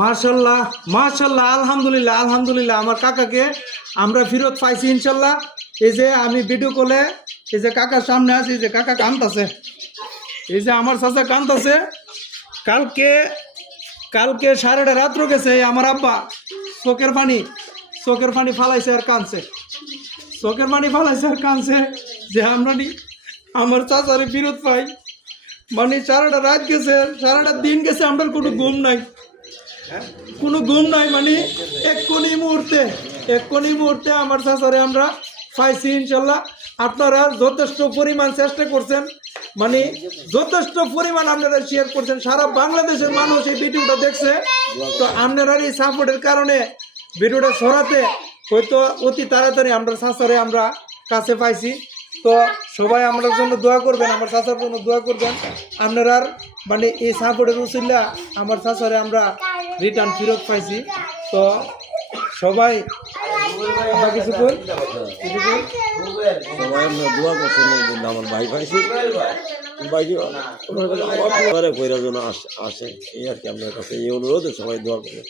মাশাল্লাহ মাশাল্লাহ, আলহামদুলিল্লাহ আলহামদুলিল্লাহ। আমার কাকাকে আমরা ফেরত পাইছি ইনশাল্লাহ। এই যে আমি ভিডিও কলে এই যে কাকার সামনে আছি, এই যে কাকা কাঁদতেছে, এই যে আমার চাচা কাঁদতেছে। কালকে কালকে 12:30 রাত্র গেছে আমার আব্বা চোখের পানি ফালাইছে আর কাঁদছে, চোখের পানি ফালাইছে আর কাঁদছে যে আমরা আমার চাচারে ফেরত পাই। মানে সারাটা রাত গেছে, সারাটা দিন গেছে, আমরা কোনো ঘুম নাই, মানে এক্ষুনি মুহূর্তে আমার চাচারে আমরা পাইছি ইনশাল্লাহ। আপনারা যথেষ্ট পরিমাণ চেষ্টা করছেন, মানে যথেষ্ট পরিমাণ আপনারা শেয়ার করছেন, সারা বাংলাদেশের মানুষ এই ভিডিওটা দেখছে। তো আপনারা এই সাপোর্টের কারণে ভিডিওটা ছড়াতে হয়তো অতি তাড়াতাড়ি আমরা চাচারে আমরা কাছে পাইছি। তো সবাই আমার জন্য দোয়া করবেন, আমার চাচার জন্য দোয়া করবেন। আপনারা মানে এই সাপোর্টের উচিল্লা আমার চাচারে আমরা রিটার্ন ফেরত পাইছি। তো সবাই কিছু কই সবাই আমরা দোয়া করছেন আমার ভাই পাইছি, ভাইকে কইরা যেন আসে এই আর কি। আপনার কাছে এই অনুরোধ, সবাই দোয়া করবেন।